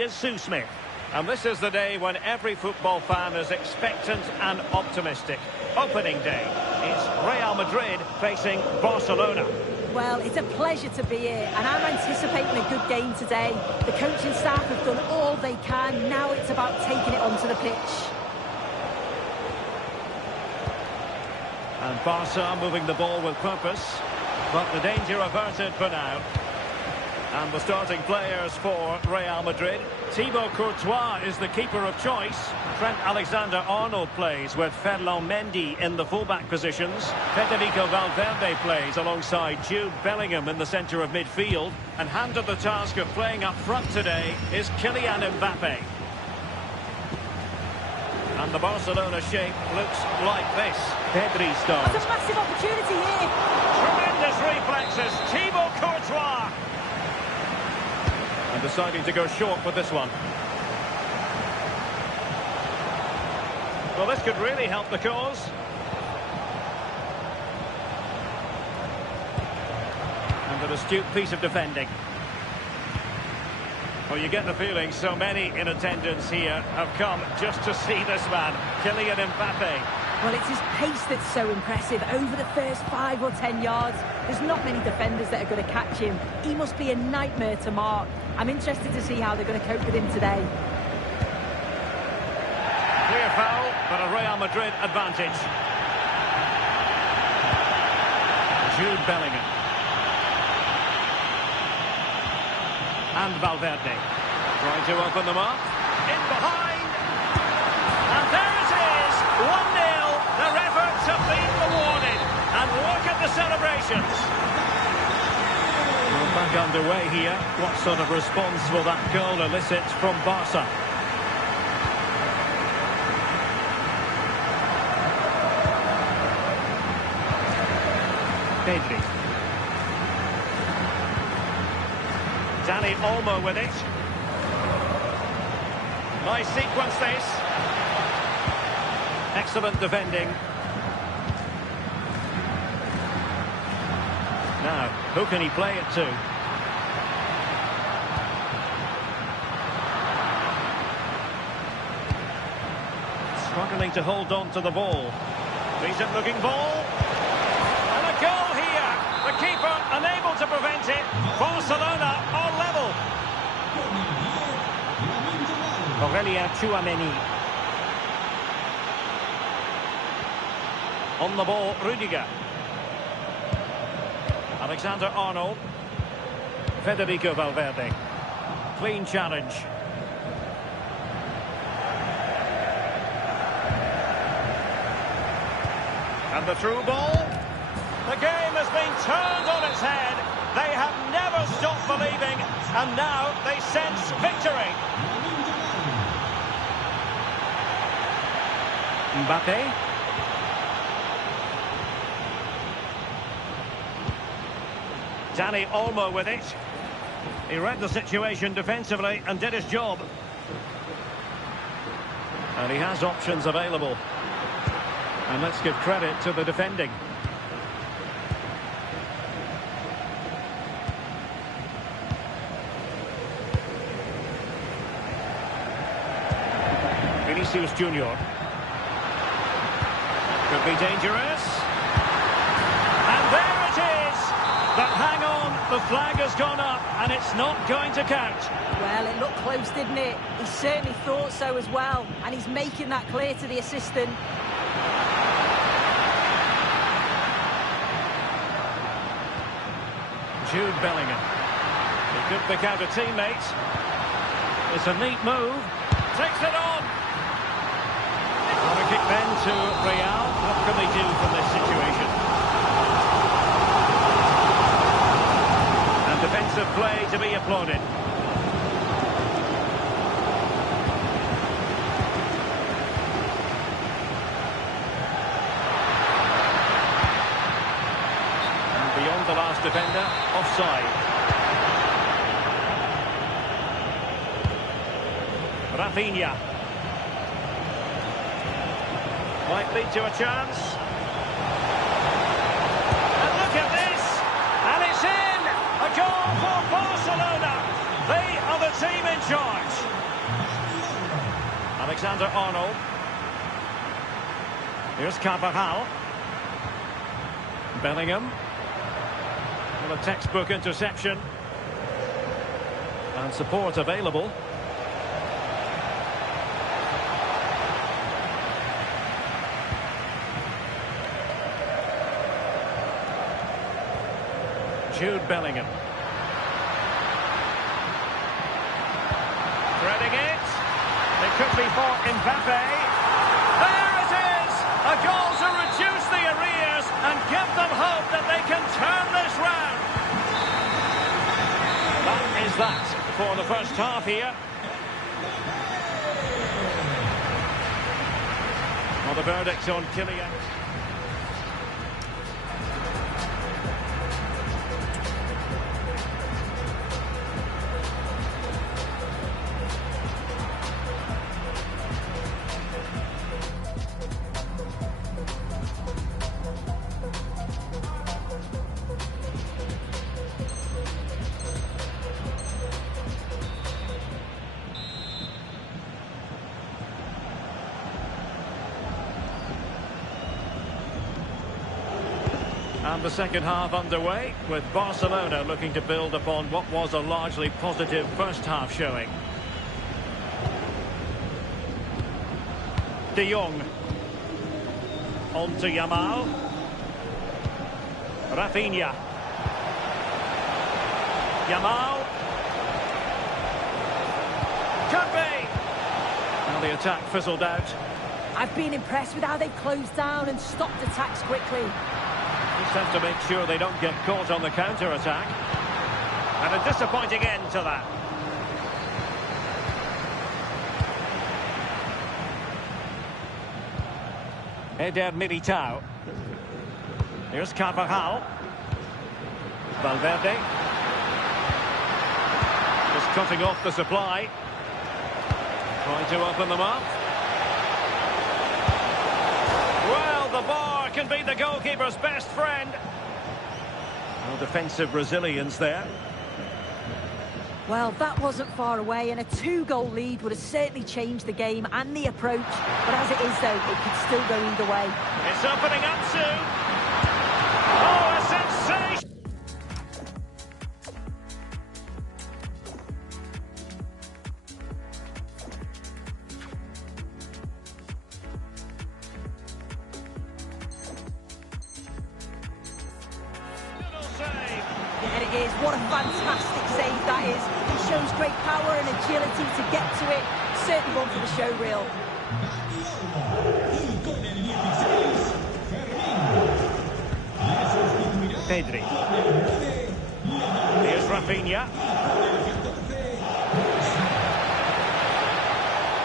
Is Sue Smith. And this is the day when every football fan is expectant and optimistic. Opening day. It's Real Madrid facing Barcelona. Well, it's a pleasure to be here, and I'm anticipating a good game today. The coaching staff have done all they can. Now it's about taking it onto the pitch. And Barca moving the ball with purpose, but the danger averted for now. And the starting players for Real Madrid. Thibaut Courtois is the keeper of choice. Trent Alexander-Arnold plays with Ferland Mendy in the fullback positions. Federico Valverde plays alongside Jude Bellingham in the centre of midfield. And handed the task of playing up front today is Kylian Mbappe. And the Barcelona shape looks like this. Pedri starts. That's a massive opportunity here. Tremendous reflexes. Thibaut Courtois. And deciding to go short with this one. Well, this could really help the cause. And an astute piece of defending. Well, you get the feeling so many in attendance here have come just to see this man, Kylian Mbappe. Well, it's his pace that's so impressive. Over the first 5 or 10 yards, there's not many defenders that are going to catch him. He must be a nightmare to mark. I'm interested to see how they're going to cope with him today. Clear foul, but a Real Madrid advantage. Jude Bellingham. And Valverde. Trying to open them up. In behind. And there it is. 1-0. Their efforts have been rewarded. And look at the celebrations. We're back underway here. What sort of response will that goal elicit from Barca? Pedri. Dani Olmo with it. Nice sequence this. Excellent defending. Now, who can he play it to? Struggling to hold on to the ball. Decent looking ball. And a goal here. The keeper unable to prevent it. Barcelona are level. Aurelien Tchouameni. On the ball, Rudiger. Alexander-Arnold. Federico Valverde. Clean challenge. And the through ball. The game has been turned on its head. They have never stopped believing, and now they sense victory. Mbappe. Dani Olmo with it. He read the situation defensively and did his job. And he has options available. And let's give credit to the defending. Vinicius Junior. Could be dangerous. And there it is! But hang on, the flag has gone up and it's not going to count. Well, it looked close, didn't it? He certainly thought so as well. And he's making that clear to the assistant. Jude Bellingham. He could pick out a teammate. It's a neat move. Takes it on. Another kick then to Real. What can they do from this situation? And defensive play to be applauded. And beyond the last defender, offside. Rafinha. Might lead to a chance. And look at this! And it's in! A goal for Barcelona! They are the team in charge. Alexander-Arnold. Here's Carvajal. Bellingham. Well, a textbook interception. And support available. Jude Bellingham. Threading it. It could be for Mbappe. There it is! A goal to reduce the arrears and give them hope that they can turn this round. That is that for the first half here. Well, the verdict on Kylian. And the second half underway, with Barcelona looking to build upon what was a largely positive first half showing. De Jong. On to Yamal. Rafinha. Yamal. Could be. Now the attack fizzled out. I've been impressed with how they closed down and stopped attacks quickly. Just have to make sure they don't get caught on the counter-attack. And a disappointing end to that. Eder Militao. Here's Carvajal. Valverde. Just cutting off the supply. Trying to open them up. Well, the bar can be the goalkeeper's best friend. No defensive resilience there. Well, that wasn't far away, and a 2-goal lead would have certainly changed the game and the approach. But as it is, though, it could still go either way. It's opening up soon. Oh, a sensation! There it is. What a fantastic save that is. It shows great power and agility to get to it. Certainly one for the show reel. Pedri. Here's Rafinha.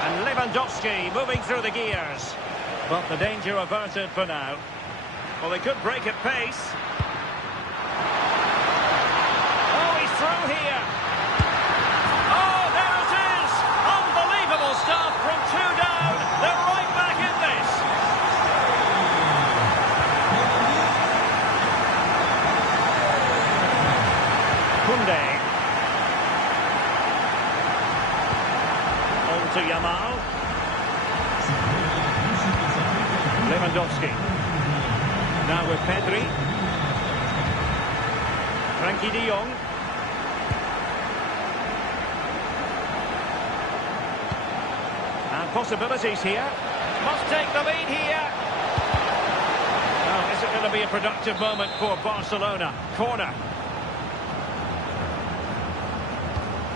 And Lewandowski moving through the gears. But the danger averted for now. Well, they could break at pace. Through here. Oh, there it is! Unbelievable stuff from 2 down. They're right back in this. Koundé. On to Yamal. Lewandowski. Now with Pedri. Frankie de Jong. Possibilities here. Must take the lead here. Well, is it going to be a productive moment for Barcelona? Corner.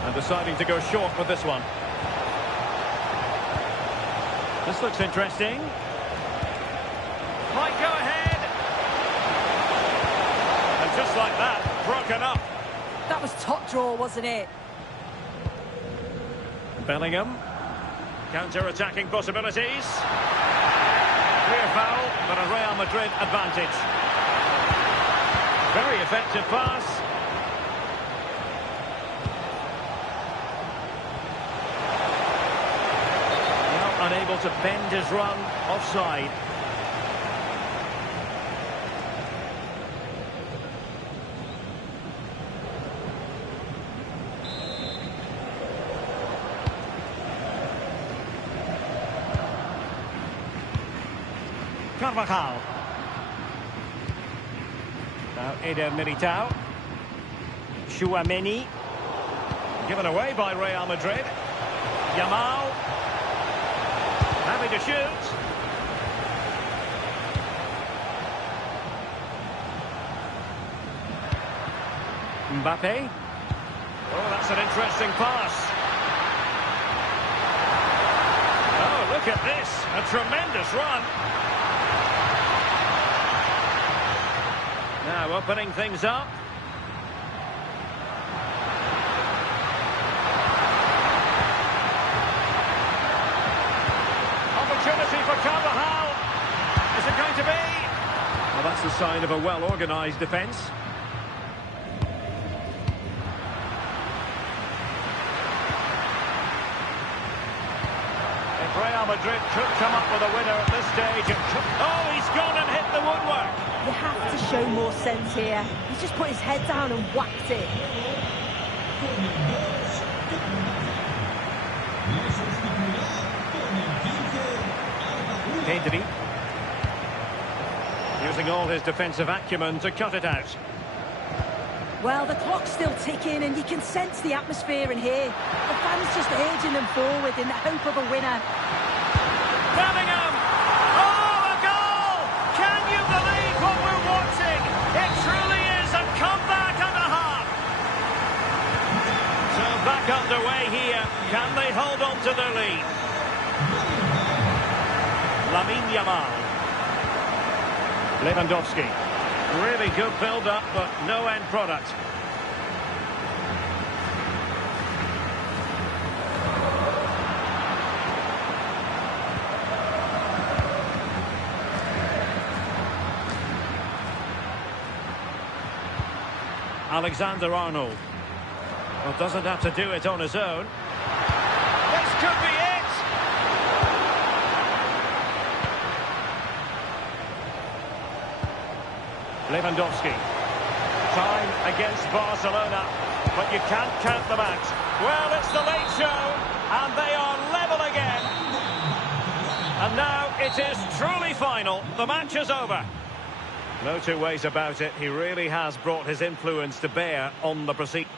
And deciding to go short with this one. This looks interesting. Might go ahead. And just like that, broken up. That was top draw, wasn't it? Bellingham. Counter-attacking possibilities. Clear foul, but a Real Madrid advantage. Very effective pass. Now unable to bend his run, offside. Carvajal. Now Eder Militao. Tchouaméni. Given away by Real Madrid. Yamal. Happy to shoot. Mbappe. Oh, that's an interesting pass. Oh, look at this. A tremendous run. Now opening things up. Opportunity for Carvajal. Is it going to be? Well, that's the sign of a well-organised defence. Real Madrid could come up with a winner at this stage. Oh, he's gone and hit the woodwork. You have to show more sense here. He's just put his head down and whacked it. Pedri. Using all his defensive acumen to cut it out. Well, the clock's still ticking and you can sense the atmosphere in here. The fans just urging them forward in the hope of a winner. Bellingham! Oh, a goal! Can you believe what we're watching? It truly is a comeback and a half. So back underway here. Can they hold on to their lead? Lamine Yamal. Lewandowski. Really good build-up, but no end product. Alexander-Arnold. Well, doesn't have to do it on his own. This could be it! Lewandowski. Time against Barcelona, but you can't count them out. Well, it's the late show, and they are level again. And now it is truly final. The match is over. No two ways about it. He really has brought his influence to bear on the proceedings.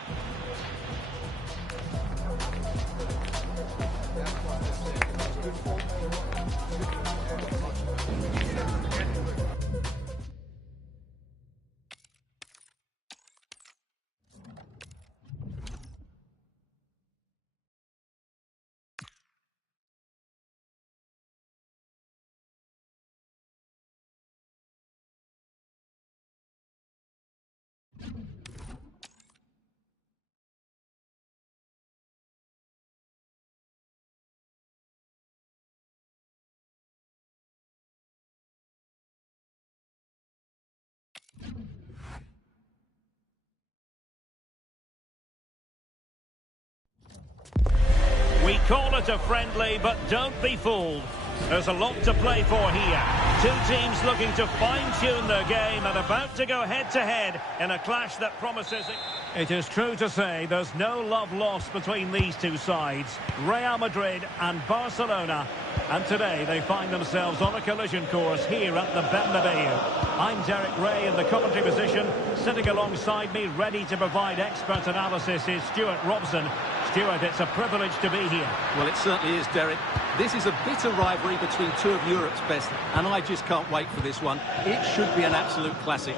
We call it a friendly, but don't be fooled. There's a lot to play for here. Two teams looking to fine-tune their game and about to go head-to-head in a clash that promises it. It is true to say there's no love lost between these two sides, Real Madrid and Barcelona. And today they find themselves on a collision course here at the Bernabeu. I'm Derek Ray in the commentary position. Sitting alongside me, ready to provide expert analysis, is Stuart Robson. Stuart, it's a privilege to be here. Well, it certainly is, Derek. This is a bitter rivalry between two of Europe's best, and I just can't wait for this one. It should be an absolute classic.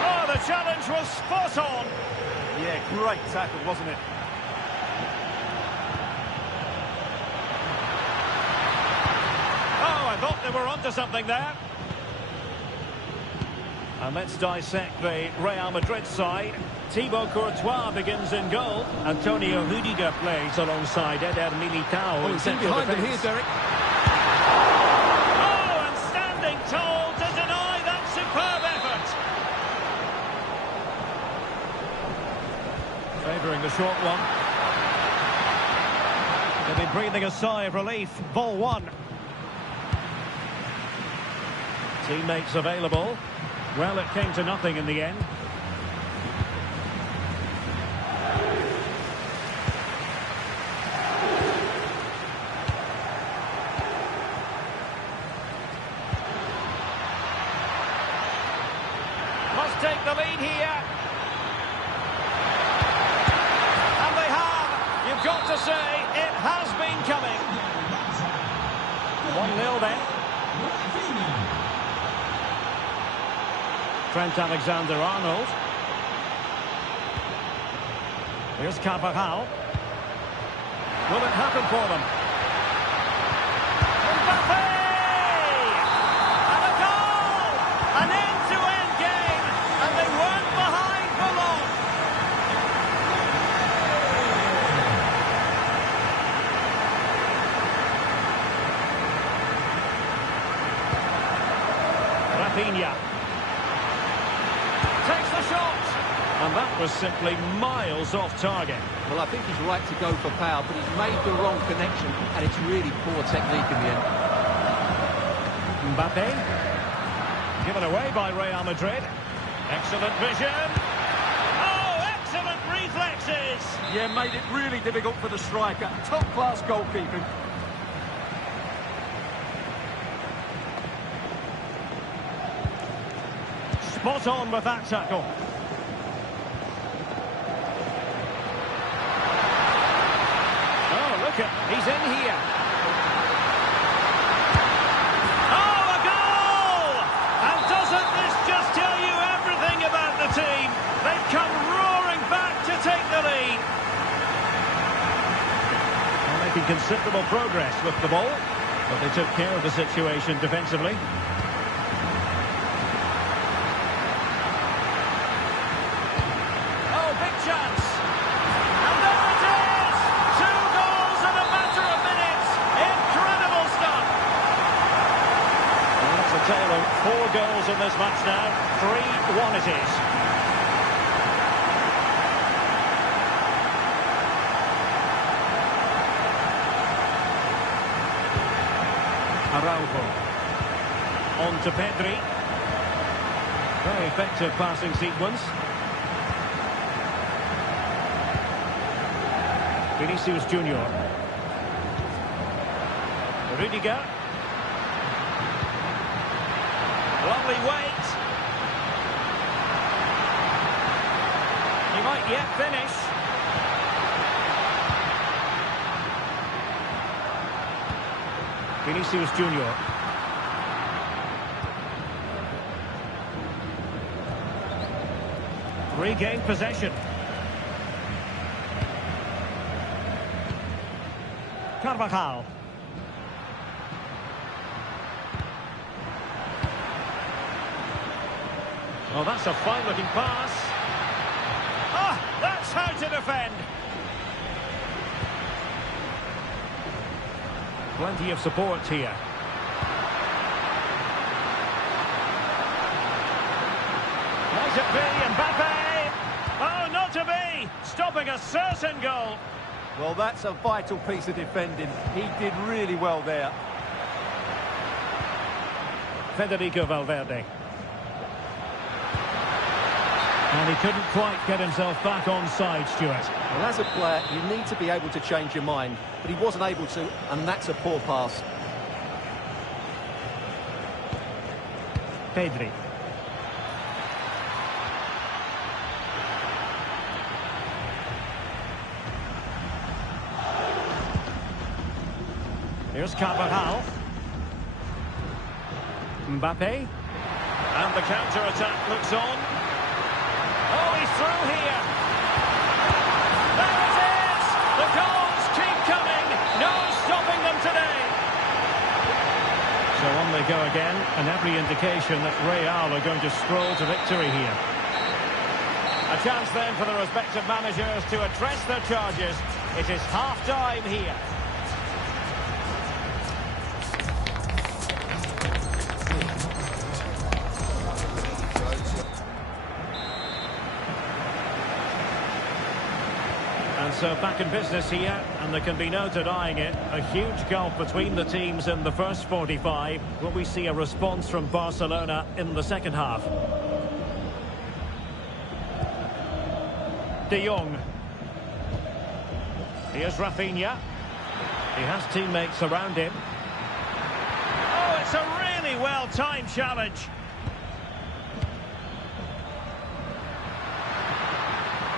Oh, the challenge was spot on. Yeah, great tackle, wasn't it? Oh, I thought they were onto something there. And let's dissect the Real Madrid side. Thibaut Courtois begins in goal. Antonio Rudiger plays alongside Eder Militao. Oh, he's in behind them here, Derek. Oh, and standing tall to deny that superb effort. Favouring the short one. They'll be breathing a sigh of relief. Ball one. Teammates available. Well, it came to nothing in the end. Trent Alexander-Arnold. Here's Carvajal. Will it happen for them? Mbappe! And a goal! An end-to-end game, and they weren't behind for long. Nhanha takes the shot, and that was simply miles off target. Well, I think he's right to go for power, but he's made the wrong connection, and it's really poor technique in the end. Mbappe, given away by Real Madrid. Excellent vision. Oh, excellent reflexes. Yeah, made it really difficult for the striker. Top-class goalkeeping. Spot on with that tackle. Oh, look at, he's in here. Oh, a goal! And doesn't this just tell you everything about the team? They've come roaring back to take the lead. Well, making considerable progress with the ball, but they took care of the situation defensively. Chance. And there it is! 2 goals in a matter of minutes. Incredible stuff. Well, that's a tale of 4 goals in this match now. 3-1 it is. Araujo. On to Pedri. Very effective passing sequence. Vinicius Junior. Rudiger. Lovely weight. He might yet finish. Vinicius Junior. Regained possession. Carvajal. Oh, that's a fine-looking pass. Ah, that's how to defend. Plenty of support here. Might it be Mbappe? Oh, not to be. Stopping a certain goal. Well, that's a vital piece of defending. He did really well there. Federico Valverde. And he couldn't quite get himself back on side, Stuart. Well, as a player, you need to be able to change your mind, but he wasn't able to, and that's a poor pass. Pedri. Here's Carvajal. Mbappe. And the counter-attack looks on. Oh, he's through here. There it is! The goals keep coming. No stopping them today. So on they go again, and every indication that Real are going to stroll to victory here. A chance then for the respective managers to address their charges. It is half-time here. And so back in business here, and there can be no denying it. A huge gulf between the teams in the first 45. Will we see a response from Barcelona in the second half? De Jong. Here's Rafinha. He has teammates around him. Oh, it's a really well-timed challenge.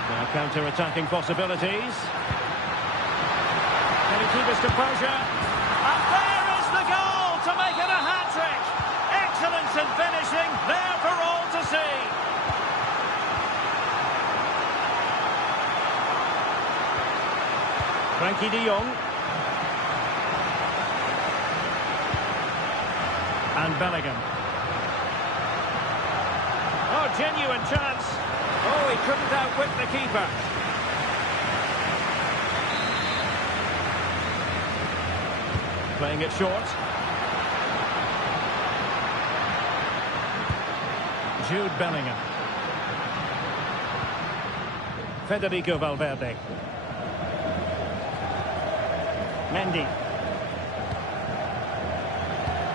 Now counter-attacking possibilities. Can he keep his composure? And there is the goal to make it a hat-trick. Excellence in finishing, there for all to see. Frankie de Jong. And Bellingham. Oh, genuine chance. Oh, he couldn't outwit the keeper. Playing it short. Jude Bellingham. Federico Valverde. Mendy.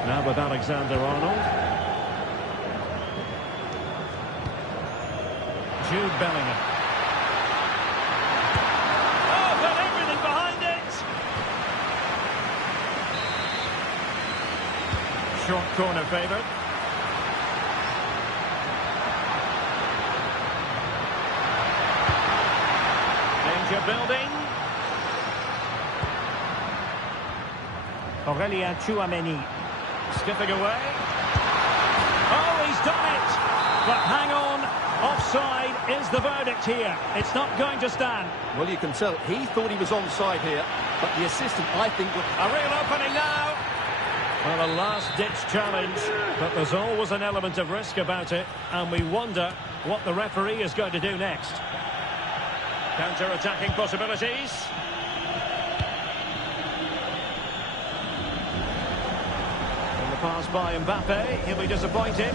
Now with Alexander-Arnold. Jude Bellingham. Oh, got everything behind it! Short corner favoured. Danger building. Aurelien Tchouameni. Skipping away. Oh, he's done it! But hang on, offside is the verdict here. It's not going to stand. Well, you can tell he thought he was onside here, but the assistant, I think... A real opening now. Well, a last-ditch challenge, but there's always an element of risk about it, and we wonder what the referee is going to do next. Counter-attacking possibilities. Pass by Mbappe, he'll be disappointed.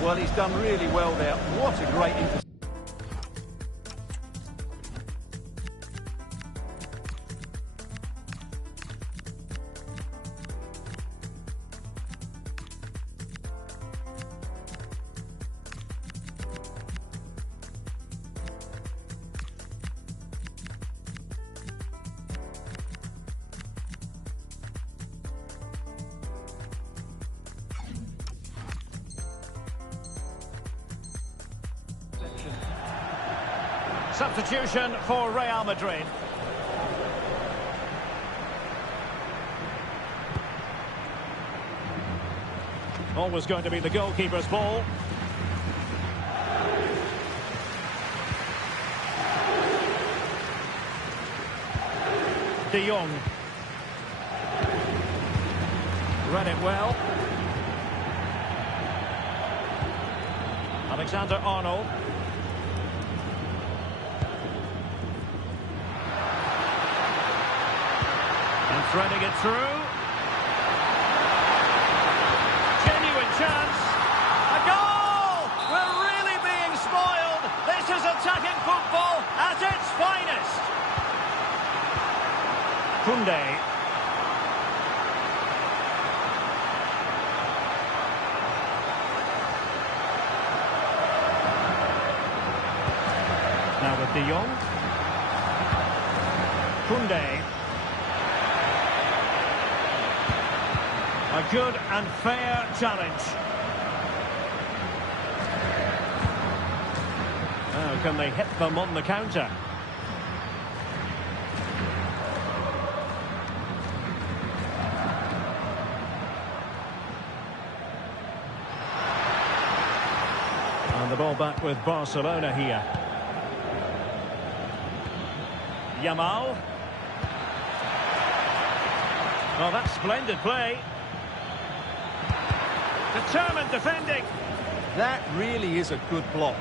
Well, he's done really well there. What a great interception. Substitution for Real Madrid. Always going to be the goalkeeper's ball. De Jong. Read it well. Alexander-Arnold. And threading it through. Genuine chance. A goal! We're really being spoiled. This is attacking football at its finest. Koundé. Now with De Jong. Koundé. A good and fair challenge. Now, can they hit them on the counter? And the ball back with Barcelona here. Yamal. Oh, that's splendid play. Determined defending. That really is a good block.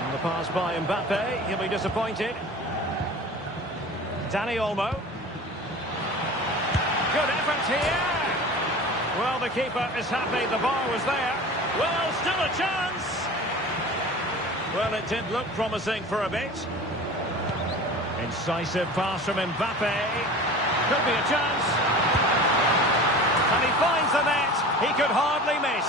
And the pass by Mbappe. He'll be disappointed. Dani Olmo. Good effort here. Well, the keeper is happy the bar was there. Well, still a chance. Well, it did look promising for a bit. Incisive pass from Mbappe. Could be a chance. And he finds the net. He could hardly miss.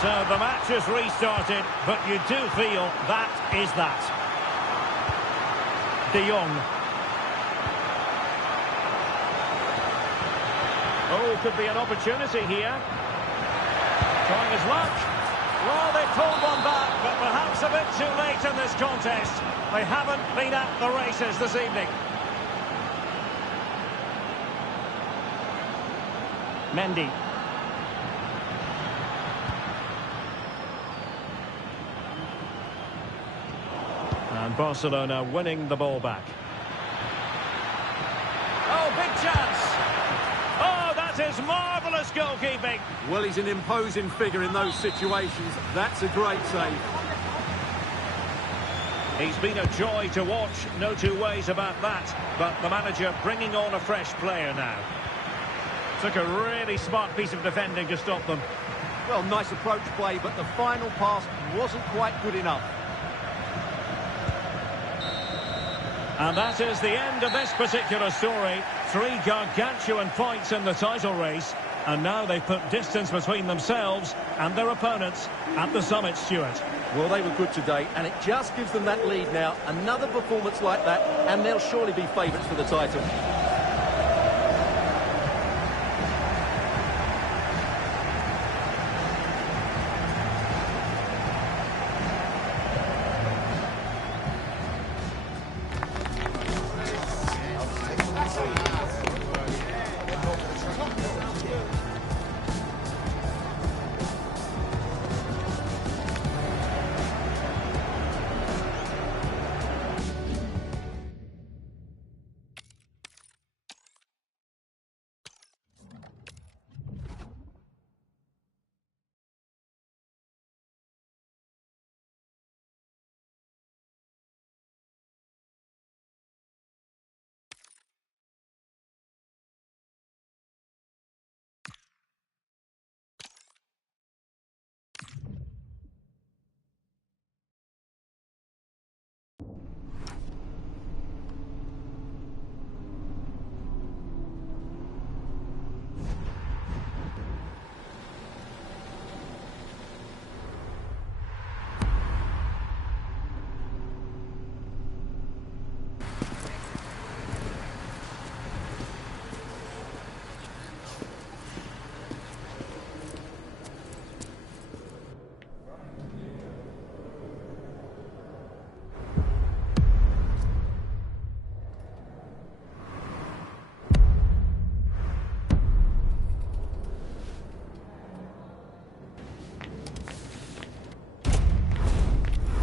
So the match has restarted, but you do feel that is that. De Jong. Oh, could be an opportunity here. Trying his luck. Well, they pulled one back, but perhaps a bit too late in this contest. They haven't been at the races this evening. Mendy. And Barcelona winning the ball back. Oh, big chance! Oh, that is marvellous goalkeeping! Well, he's an imposing figure in those situations. That's a great save. He's been a joy to watch, no two ways about that. But the manager bringing on a fresh player now. Took a really smart piece of defending to stop them. Well, nice approach play, but the final pass wasn't quite good enough. And that is the end of this particular story. 3 gargantuan points in the title race. And now they've put distance between themselves and their opponents at the summit, Stuart. Well, they were good today, and it just gives them that lead now. Another performance like that, and they'll surely be favourites for the title.